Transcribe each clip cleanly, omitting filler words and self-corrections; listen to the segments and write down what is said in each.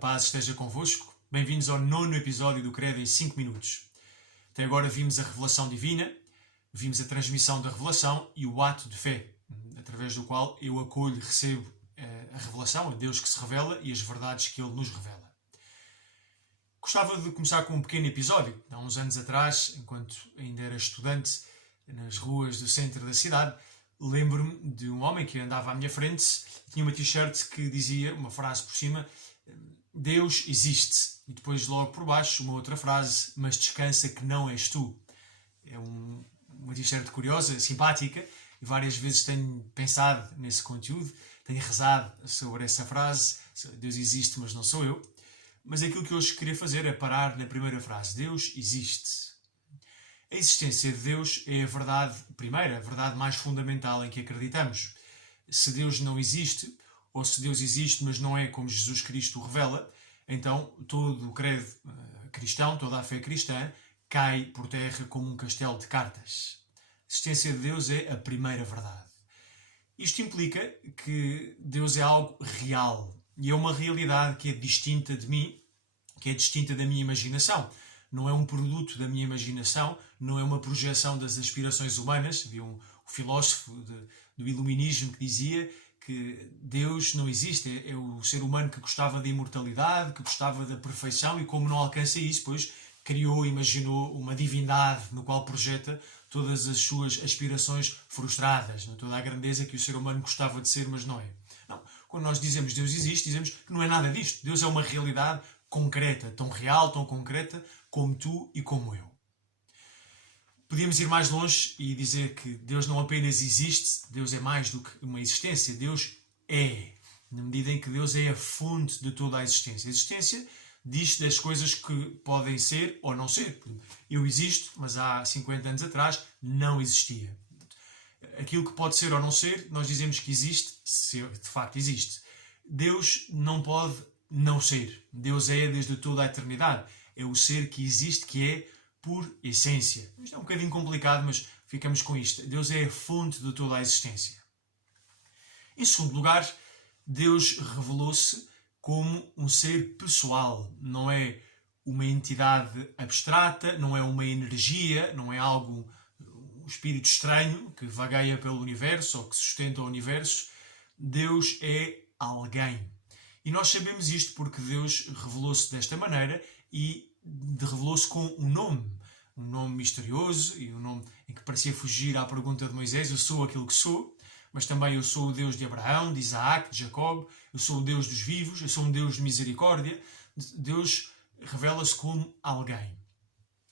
paz esteja convosco. Bem-vindos ao 9º episódio do Credo em 5 minutos. Até agora vimos a revelação divina, vimos a transmissão da revelação e o ato de fé, através do qual eu acolho e recebo a revelação, a Deus que se revela e as verdades que Ele nos revela. Gostava de começar com um pequeno episódio. Há uns anos atrás, enquanto ainda era estudante nas ruas do centro da cidade, lembro-me de um homem que andava à minha frente, tinha uma t-shirt que dizia, uma frase por cima, Deus existe. E depois logo por baixo uma outra frase, mas descansa que não és tu. É uma t-shirt curiosa, simpática, e várias vezes tenho pensado nesse conteúdo, tenho rezado sobre essa frase, Deus existe mas não sou eu. Mas aquilo que hoje queria fazer é parar na primeira frase, Deus existe. A existência de Deus é a verdade primeira, a verdade mais fundamental em que acreditamos. Se Deus não existe, ou se Deus existe, mas não é como Jesus Cristo o revela, então todo o credo cristão, toda a fé cristã, cai por terra como um castelo de cartas. A existência de Deus é a primeira verdade. Isto implica que Deus é algo real, e é uma realidade que é distinta de mim, que é distinta da minha imaginação. Não é um produto da minha imaginação, não é uma projeção das aspirações humanas. Havia um filósofo do iluminismo que dizia que Deus não existe, é o ser humano que gostava da imortalidade, que gostava da perfeição e como não alcança isso, pois criou, imaginou uma divindade no qual projeta todas as suas aspirações frustradas, toda a grandeza que o ser humano gostava de ser, mas não é. Não. Quando nós dizemos Deus existe, dizemos que não é nada disto. Deus é uma realidade concreta, tão real, tão concreta, como tu e como eu. Podíamos ir mais longe e dizer que Deus não apenas existe, Deus é mais do que uma existência, Deus é, na medida em que Deus é a fonte de toda a existência. A existência diz das coisas que podem ser ou não ser. Eu existo, mas há 50 anos atrás não existia. Aquilo que pode ser ou não ser, nós dizemos que existe, se de facto existe. Deus não pode não ser. Deus é desde toda a eternidade. É o ser que existe, que é por essência. Isto é um bocadinho complicado, mas ficamos com isto. Deus é a fonte de toda a existência. Em segundo lugar, Deus revelou-se como um ser pessoal. Não é uma entidade abstrata, não é uma energia, não é algo, um espírito estranho que vagueia pelo universo ou que sustenta o universo. Deus é alguém. E nós sabemos isto porque Deus revelou-se desta maneira e revelou-se com um nome misterioso e um nome em que parecia fugir à pergunta de Moisés, eu sou aquilo que sou, mas também eu sou o Deus de Abraão, de Isaac, de Jacob, eu sou o Deus dos vivos, eu sou um Deus de misericórdia. Deus revela-se como alguém.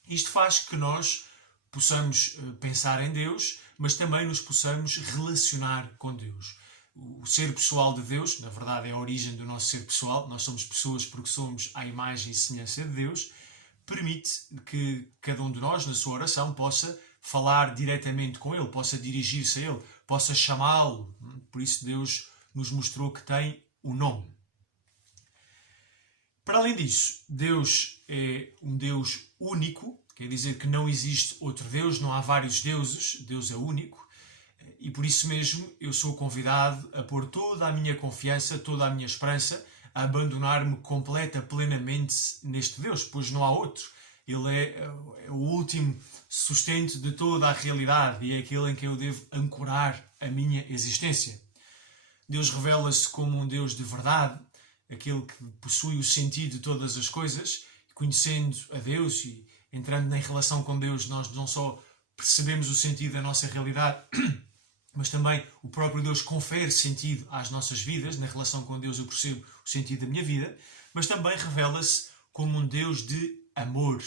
Isto faz que nós possamos pensar em Deus, mas também nos possamos relacionar com Deus. O ser pessoal de Deus, na verdade é a origem do nosso ser pessoal, nós somos pessoas porque somos à imagem e semelhança de Deus, permite que cada um de nós, na sua oração, possa falar diretamente com Ele, possa dirigir-se a Ele, possa chamá-lo. Por isso Deus nos mostrou que tem um nome. Para além disso, Deus é um Deus único, quer dizer que não existe outro Deus, não há vários deuses, Deus é único. E por isso mesmo eu sou convidado a pôr toda a minha confiança, toda a minha esperança, a abandonar-me completa, plenamente neste Deus, pois não há outro. Ele é o último sustento de toda a realidade e é aquele em que eu devo ancorar a minha existência. Deus revela-se como um Deus de verdade, aquele que possui o sentido de todas as coisas, e conhecendo a Deus e entrando em relação com Deus, nós não só percebemos o sentido da nossa realidade, mas também o próprio Deus confere sentido às nossas vidas. Na relação com Deus eu percebo o sentido da minha vida, mas também revela-se como um Deus de amor.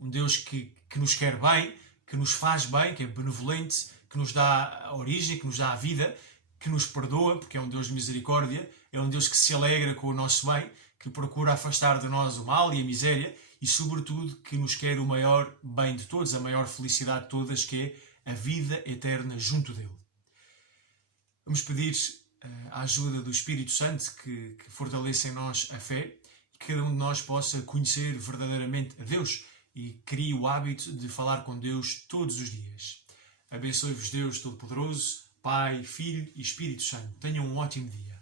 Um Deus que nos quer bem, que nos faz bem, que é benevolente, que nos dá a origem, que nos dá a vida, que nos perdoa, porque é um Deus de misericórdia, é um Deus que se alegra com o nosso bem, que procura afastar de nós o mal e a miséria e, sobretudo, que nos quer o maior bem de todos, a maior felicidade de todas, que é a vida eterna junto dele. Vamos pedir a ajuda do Espírito Santo que fortaleça em nós a fé e que cada um de nós possa conhecer verdadeiramente a Deus e crie o hábito de falar com Deus todos os dias. Abençoe-vos Deus Todo-Poderoso, Pai, Filho e Espírito Santo. Tenham um ótimo dia.